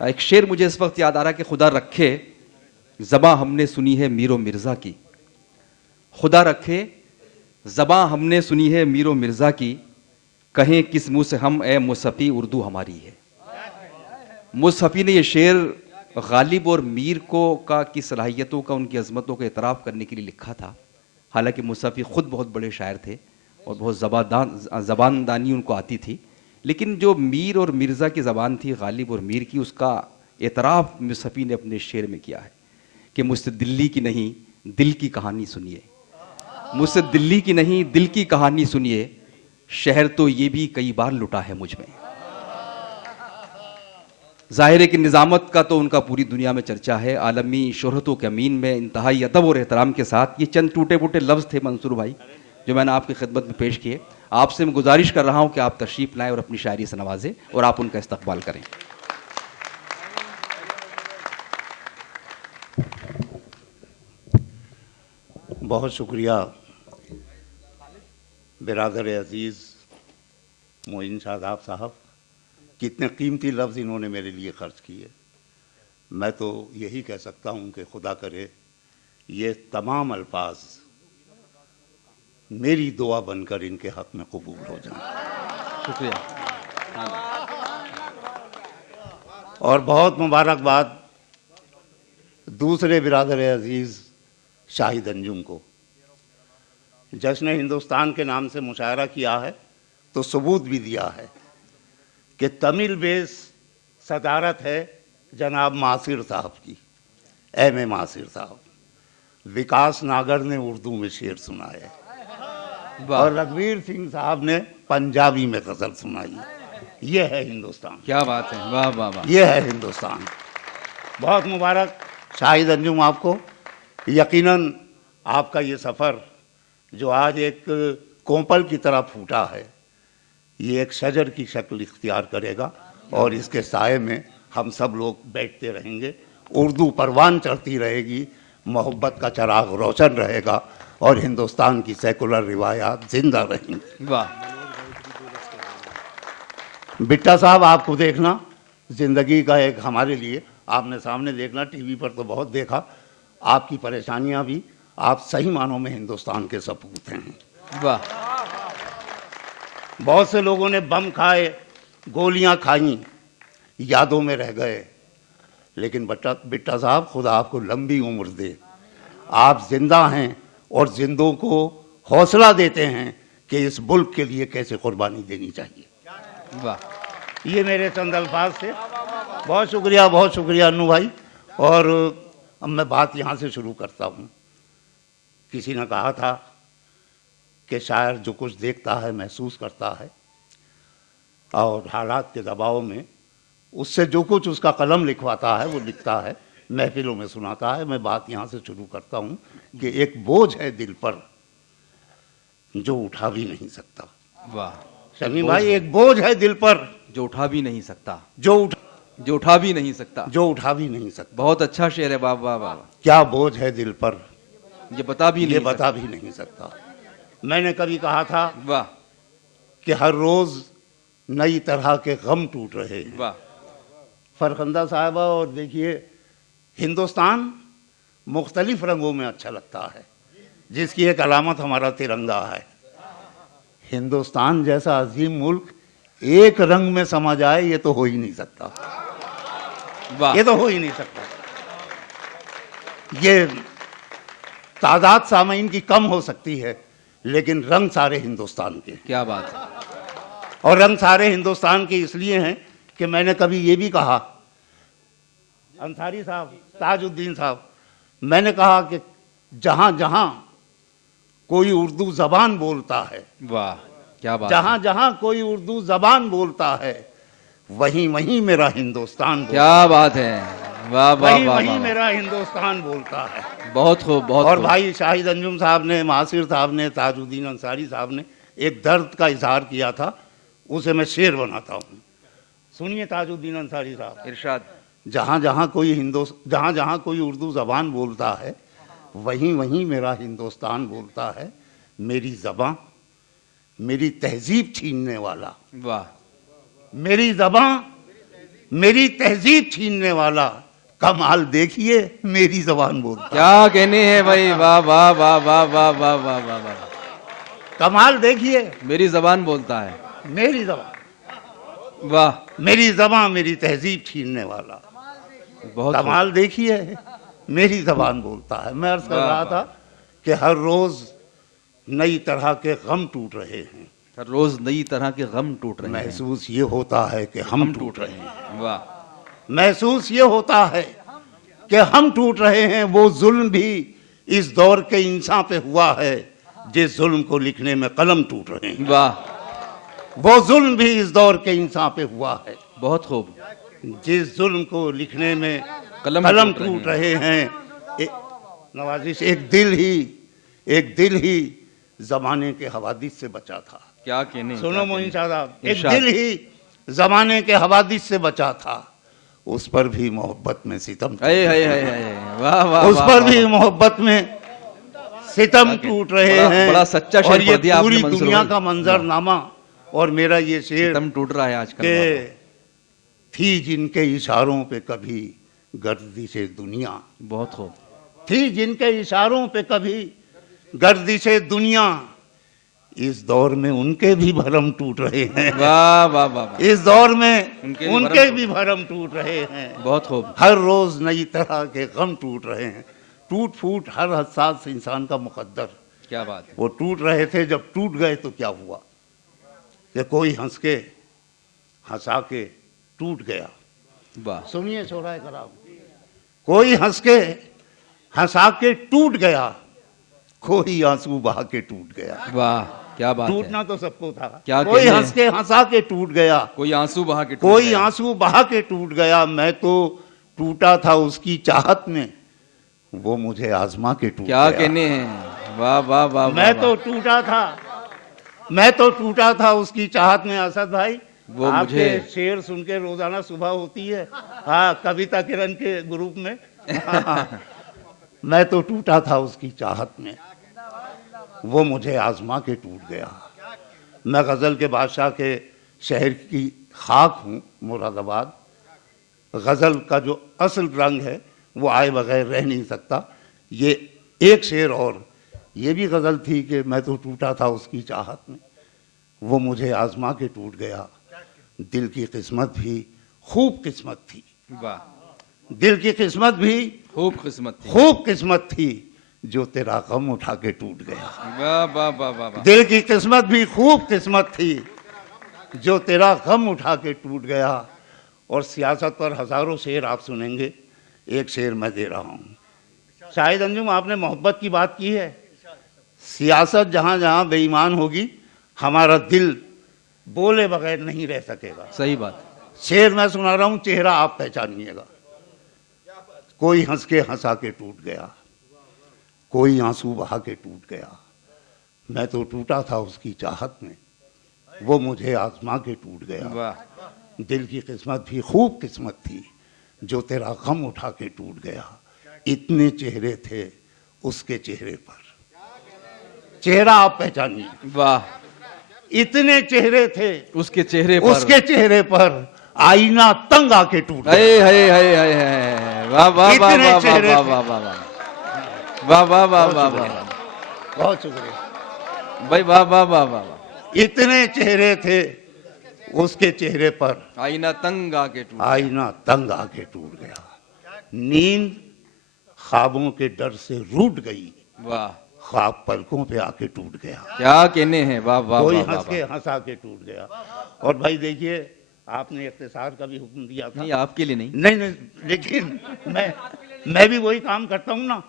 एक शेर मुझे इस वक्त याद आ रहा है कि खुदा रखे ज़बां हमने सुनी है मीरो मिर्ज़ा की, खुदा रखे ज़बां हमने सुनी है मीरो मिर्ज़ा की, कहें किस मुँह से हम ए मुसफ़ी उर्दू हमारी है। मुसफ़ी ने यह शेर गालिब और मीर को की सलाहियतों का, उनकी अज़मतों का एतराफ़ करने के लिए लिखा था। हालांकि मुसफ़ी ख़ुद बहुत बड़े शायर थे और बहुत ज़बानदानी उनको आती थी, लेकिन जो मीर और मिर्ज़ा की ज़बान थी, गालिब और मीर की, उसका एतराफ़ मुसफ़ी ने अपने शेर में किया है कि मुझसे दिल्ली की नहीं दिल की कहानी सुनिए, मुझसे दिल्ली की नहीं दिल की कहानी सुनिए, शहर तो ये भी कई बार लुटा है मुझ में। ज़ाहिर है कि निज़ामत का तो उनका पूरी दुनिया में चर्चा है, आलमी शोहरतों के अमीन में इंतहाई अदब और एहतराम के साथ ये चंद टूटे फूटे लफ्ज़ थे मंसूर भाई जो मैंने आपकी खिदमत में पेश किए। आपसे मैं गुजारिश कर रहा हूँ कि आप तशरीफ़ लाएँ और अपनी शायरी से नवाजें और आप उनका इस्तकबाल करें। बहुत शुक्रिया बिरादर अज़ीज़ मोइन शादाब साहब, कितने कीमती लफ्ज़ इन्होंने मेरे लिए ख़र्च किए। मैं तो यही कह सकता हूँ कि खुदा करे ये तमाम अल्फाज मेरी दुआ बनकर इनके हक़ में कबूल हो जाएं। शुक्रिया। और बहुत मुबारकबाद दूसरे बिरादर अज़ीज़ शाहिद अंजुम को। जश्न हिंदुस्तान के नाम से मुशायरा किया है तो सबूत भी दिया है कि तमिल बेस सदारत है जनाब मासिर साहब की। एम ए मासिर साहब, विकास नागर ने उर्दू में शेर सुनाए और रघुवीर सिंह साहब ने पंजाबी में गज़ल सुनाई। ये है हिंदुस्तान। क्या बात है, वाह वाह वाह। ये है हिंदुस्तान। बहुत मुबारक शाहिद अंजुम आपको। यकीनन आपका ये सफ़र जो आज एक कोंपल की तरह फूटा है, ये एक शजर की शक्ल इख्तियार करेगा और इसके साए में हम सब लोग बैठते रहेंगे। उर्दू परवान चढ़ती रहेगी, मोहब्बत का चिराग रोशन रहेगा और हिंदुस्तान की सेकुलर रिवायात जिंदा रहेंगी। वाह। बिट्टा साहब, आपको देखना ज़िंदगी का एक हमारे लिए, आपने सामने देखना, टीवी पर तो बहुत देखा, आपकी परेशानियां भी, आप सही मानों में हिंदुस्तान के सपूत हैं। वाह। बहुत से लोगों ने बम खाए, गोलियां खाई, यादों में रह गए, लेकिन बिट्टा साहब खुदा आपको लंबी उम्र दे। आप जिंदा हैं और जिंदों को हौसला देते हैं कि इस मुल्क के लिए कैसे कुर्बानी देनी चाहिए। वाह। ये मेरे चंद अल्फाज थे। बहुत शुक्रिया अन्नू भाई। और अब मैं बात यहाँ से शुरू करता हूँ। किसी ने कहा था कि शायर जो कुछ देखता है महसूस करता है और हालात के दबाव में उससे जो कुछ उसका कलम लिखवाता है वो लिखता है, महफिलों में सुनाता है। मैं बात यहाँ से शुरू करता हूँ कि एक बोझ है दिल पर जो उठा भी नहीं सकता। वाह शमीम भाई, एक बोझ है दिल पर जो उठा भी नहीं सकता, जो उठा भी नहीं सकता, जो उठा भी नहीं सकता। बहुत अच्छा शेर है। वाह वाह वाह। क्या बोझ है दिल पर ये बता भी नहीं सकता। मैंने कभी कहा था वाह कि हर रोज नई तरह के गम टूट रहे हैं। वाह। फरखंदा साहबा, और देखिए हिंदुस्तान मुख्तलिफ रंगों में अच्छा लगता है, जिसकी एक अलामत हमारा तिरंगा है। हिंदुस्तान जैसा अजीम मुल्क एक रंग में समा जाए, ये तो हो ही नहीं सकता। वाह। ये तो हो ही नहीं सकता। ये तादाद सामीन की कम हो सकती है, लेकिन रंग सारे हिंदुस्तान के। क्या बात है। और रंग सारे हिंदुस्तान के इसलिए हैं कि मैंने कभी ये भी कहा, अंसारी साहब, ताजुद्दीन साहब, मैंने कहा कि जहां जहां कोई उर्दू जबान बोलता है, वाह क्या बात, जहां जहां कोई उर्दू जबान बोलता है, वहीं वहीं मेरा हिंदुस्तान। क्या बात है। वाह वाह वाह। वहीं मेरा हिंदुस्तान बोलता है। बहुत खूब, बहुत और खूब। भाई शाहिद अंजुम साहब ने, मासिर साहब ने, ताजुद्दीन अंसारी साहब ने एक दर्द का इजहार किया था, उसे मैं शेर बनाता हूँ। सुनिए ताजुद्दीन अंसारी साहब। इरशाद। जहाँ जहाँ कोई उर्दू ज़बान बोलता है, वहीं वहीं मेरा हिंदुस्तान बोलता है। मेरी ज़बां मेरी तहजीब छीनने वाला, वाह। मेरी ज़बां मेरी तहजीब छीनने वाला, कमाल देखिए मेरी जबान बोलता है। क्या कहने हैं भाई, वाह वाह वाह वाह वाह वाह वाह वाह वाह, कमाल देखिए मेरी जबान बोलता है, मेरी जबान, वाह, मेरी जबान मेरी तहजीब छीनने वाला, बहुत कमाल देखिए मेरी जबान बोलता है। मैं अर्ज कर वाह, रहा था कि हर रोज नई तरह के गम टूट रहे हैं, हर रोज नई तरह के गम टूट रहे हैं, महसूस ये होता है कि हम टूट रहे हैं, वाह, महसूस ये होता है कि हम टूट रहे हैं। वो जुल्म भी इस दौर के इंसान पे हुआ है जिस जुल्म को लिखने में कलम टूट रहे हैं, वाह, वो जुल्म भी इस दौर के इंसान पे हुआ है बहुत खूब, जिस जुल्म को लिखने में कलम कलम टूट टूट रहे हैं। नवाजिश, एक दिल ही जमाने के हवादिस से बचा था। क्या कहने, सुनो मोइन साहब, एक इरशाद। दिल ही जमाने के हवादिस से बचा था, उस पर भी मोहब्बत में सितम, वाह वाह, उस वाह, पर वाह, भी वाह। मोहब्बत में सितम टूट रहे हैं। बड़ा सच्चा शेर और ये पढ़ दिया आपने पूरी मंसूर दुनिया भाई। का मंजरनामा। और मेरा ये शेर सितम टूट रहा है आजकल, के थी जिनके इशारों पे कभी गर्दिशे दुनिया, बहुत खूब, थी जिनके इशारों पे कभी गर्दिशे दुनिया, इस दौर में उनके भी भरम टूट रहे हैं। वाह वाह वाह वाह, इस दौर में उनके उनके भी भी भरम टूट रहे हैं। बहुत खूब, हर रोज नई तरह के गम टूट रहे हैं। टूट फूट हर हसास इंसान का मुकद्दर। क्या बात है, वो टूट रहे थे, जब टूट गए तो क्या हुआ कि कोई हंस के हंसा के टूट गया। वाह, सुनिए छोड़ा कराम, कोई हंस के हंसा के टूट गया, कोई आंसू बहा के टूट गया। वाह, क्या बात है, टूटना तो सबको था, क्या कोई कहने हंस के हंसा के टूट गया, कोई आंसू बहा के टूट कोई गया। आंसू बहा के टूट गया। मैं तो टूटा था उसकी चाहत में, वो मुझे आजमा के टूट क्या गया। कहने हैं, वाह वाह वाह, मैं वाह, तो टूटा था, मैं तो टूटा था उसकी चाहत में। असद भाई, वो आपके मुझे शेर सुन के रोजाना सुबह होती है, हाँ, कविता किरण के ग्रुप में। हाँ, मैं तो टूटा था उसकी चाहत में, वो मुझे आजमा के टूट गया। मैं गजल के बादशाह के शहर की खाक हूँ, मुरादाबाद। गजल का जो असल रंग है वो आए बगैर रह नहीं सकता। ये एक शेर और ये भी गजल थी कि मैं तो टूटा था उसकी चाहत में, वो मुझे आजमा के टूट गया। दिल की किस्मत भी खूब किस्मत थी, वाह, दिल की किस्मत भी खूब किस्मत थी, खूब किस्मत थी, जो तेरा गम उठा के टूट गया। वाह वाह वाह वाह वाह, दिल की किस्मत भी खूब किस्मत थी, जो तेरा गम उठा के टूट गया। और सियासत पर हजारों शेर आप सुनेंगे, एक शेर मैं दे रहा हूँ। शाहिद अंजुम, आपने मोहब्बत की बात की है। सियासत जहाँ जहाँ बेईमान होगी, हमारा दिल बोले बगैर नहीं रह सकेगा। सही बात, शेर मैं सुना रहा हूँ, चेहरा आप पहचानिएगा। कोई हंस के हंसा के टूट गया, कोई आंसू बहा के टूट गया। मैं तो टूटा था उसकी चाहत में, वो मुझे आजमा के टूट गया। वाह, दिल की किस्मत भी खूब किस्मत थी, जो तेरा गम उठा के टूट गया। इतने चेहरे थे उसके चेहरे पर, चेहरा आप पहचानिए। वाह, इतने चेहरे थे उसके चेहरे पर, उसके चेहरे पर, आईना तंग आके टूट गया। हाय हाय हाय हाय हाय, वाह वाह वाह इतने वाह वाह चेहरे वाह थे। वाह वाह वाह वाह वाह वाह वाह, बहुत शुक्रिया भाई, वाह वाह वाह वाह वाह, इतने चेहरे थे उसके चेहरे पर, आईना तंग आके टूट, आईना तंग आके टूट गया। नींद ख्वाबों के डर से रूठ गई, वाह, ख्वाब पलकों पे आके टूट गया। क्या कहने हैं, वाह वाह कोई वाह हंस के वाह, हंसा के टूट गया। और भाई देखिए, आपने इख्तिसार का भी हुक्म दिया था। नहीं आपके लिए नहीं, नहीं नहीं, लेकिन मैं भी वही काम करता हूँ ना।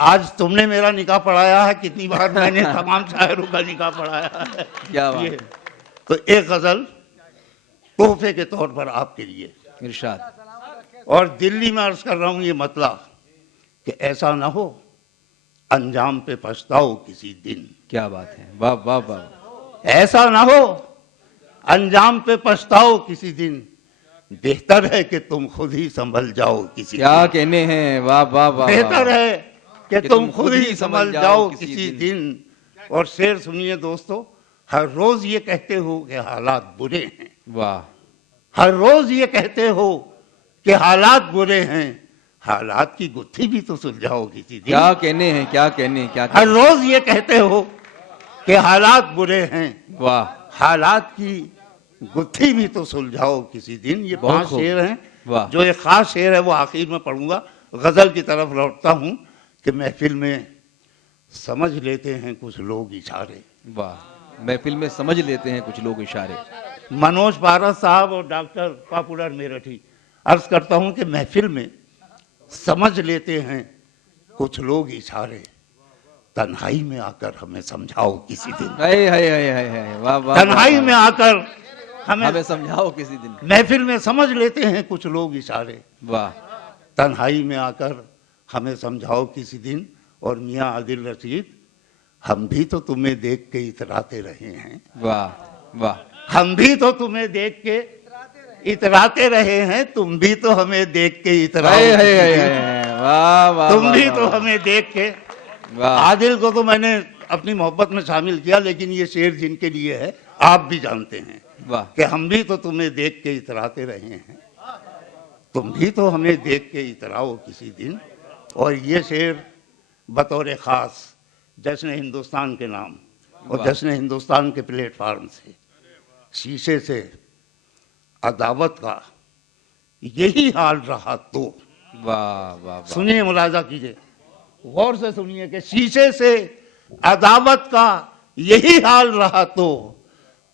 आज तुमने मेरा निकाह पढ़ाया है, कितनी बार मैंने तमाम शायरों का निकाह पढ़ाया है। क्या बात, ये तो एक गजल तोहफे के तौर पर आपके लिए। इरशाद, और दिल्ली में अर्ज कर रहा हूँ ये मतला कि ऐसा ना हो अंजाम पे पछताओ किसी दिन। क्या बात है, वाह वाह वाह, ऐसा ना हो अंजाम पे पछताओ किसी दिन, बेहतर है कि तुम खुद ही संभल जाओ किसी क्या दिन। कहने हैं, वाह वाह वाह, बेहतर वाह, है कि तुम खुद ही संभल जाओ किसी दिन। और शेर सुनिए दोस्तों, हर रोज ये कहते हो कि हालात बुरे हैं, वाह, हर रोज ये कहते हो कि हालात बुरे हैं, हालात की गुत्थी भी तो सुलझाओ किसी दिन। क्या कहने हैं, क्या कहने हैं, क्या हर कहने रोज ये कहते हो कि हालात बुरे हैं, हैं। वाह, हालात की गुत्थी भी तो सुलझाओ किसी दिन। ये बहुत 5 खूब। शेर हैं। वाह। जो एक खास शेर है वो आखिर में पढ़ूंगा। गजल की तरफ लौटता हूं कि महफिल में समझ लेते हैं कुछ लोग इशारे। वाह, महफिल में समझ लेते हैं कुछ लोग इशारे। मनोज पारस साहब और डॉक्टर पॉपुलर मेरठी, अर्ज करता हूं कि महफिल में समझ लेते हैं कुछ लोग इशारे, तन्हाई में आकर हमें समझाओ किसी दिन। हाय, वाह वाह। तन्हाई में आकर हमें समझाओ किसी दिन। महफिल में समझ लेते हैं कुछ लोग इशारे, वाह, तन्हाई में आकर हमें समझाओ किसी दिन। और मियां आदिल रशीद, हम भी तो तुम्हें देख के इतराते रहे हैं। वाह वाह। हम भी तो तुम्हें देख के इतराते रहे हैं, तुम भी तो हमें देख के इतराओ हाय, किसी दिन। वाह वाह। तुम भी वाह, तो वाह, हमें देख के। वाह। आदिल को तो मैंने अपनी मोहब्बत में शामिल किया, लेकिन ये शेर जिनके लिए है आप भी जानते हैं वाह, कि हम भी तो तुम्हें देख के इतराते रहे हैं, तुम भी तो हमें देख के इतराओ किसी दिन। और ये शेर बतौर खास जश्न हिंदुस्तान के नाम और वाह। जश्न हिंदुस्तान के प्लेटफार्म से, शीशे से अदावत का यही हाल रहा तो। वाह वाह वाह। सुनिए, मुलाजा कीजिए, गौर से सुनिए कि शीशे से अदावत का यही हाल रहा तो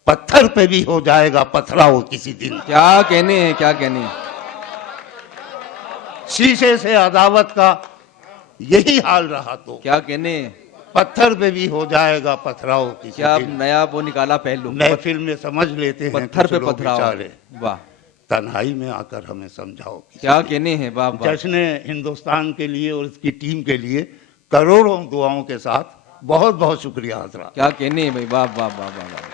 पत्थर पे भी हो जाएगा पथराव किसी दिन। क्या कहने हैं, क्या कहने हैं। शीशे से अदावत का यही हाल रहा तो क्या कहने हैं। पत्थर पे भी हो जाएगा पथराव किसी क्या दिन। नया वो निकाला पहलू। महफिल में समझ लेते हैं पत्थर कुछ पे लोग पथराव। बेचारे, वाह, तन्हाई में आकर हमें समझाओ किसी क्या दिन। कहने हैं। वाह वाह। जश्न हिंदुस्तान के लिए और उसकी टीम के लिए करोड़ों दुआओं के साथ बहुत बहुत शुक्रिया हजरात। क्या कहने हैं भाई। वाह वाह वाह वाह वाह।